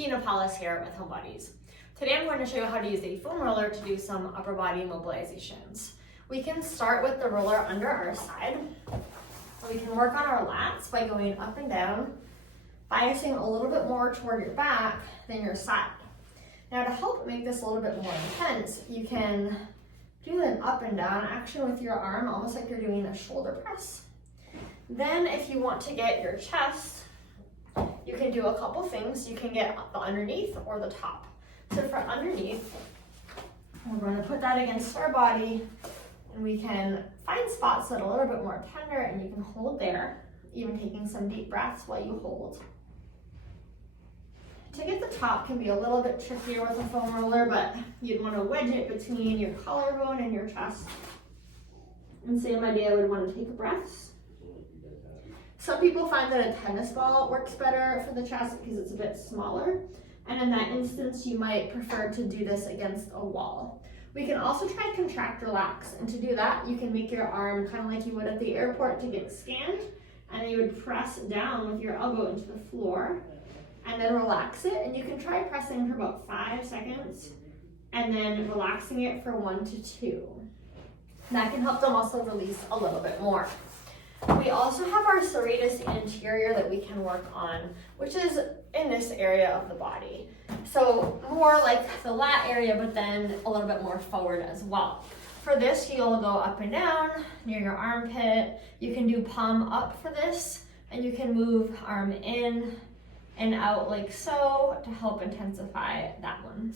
Tina Paulus here with Homebodies. Today I'm going to show you how to use a foam roller to do some upper body mobilizations. We can start with the roller under our side. We can work on our lats by going up and down, biasing a little bit more toward your back than your side. Now to help make this a little bit more intense, you can do an up and down action with your arm, almost like you're doing a shoulder press. Then if you want to get your chest, you can do a couple things. You can get the underneath or the top. So for underneath, we're going to put that against our body, and we can find spots that are a little bit more tender, and you can hold there, even taking some deep breaths while you hold. To get the top can be a little bit trickier with a foam roller, but you'd want to wedge it between your collarbone and your chest. And same idea, would want to take breaths. Some people find that a tennis ball works better for the chest because it's a bit smaller. And in that instance, you might prefer to do this against a wall. We can also try contract relax. And to do that, you can make your arm kind of like you would at the airport to get scanned. And then you would press down with your elbow into the floor and then relax it. And you can try pressing for about 5 seconds and then relaxing it for 1 to 2. That can help the muscle release a little bit more. We also have our serratus anterior that we can work on, which is in this area of the body. So more like the lat area, but then a little bit more forward as well. For this, you'll go up and down near your armpit. You can do palm up for this, and you can move arm in and out like so to help intensify that one.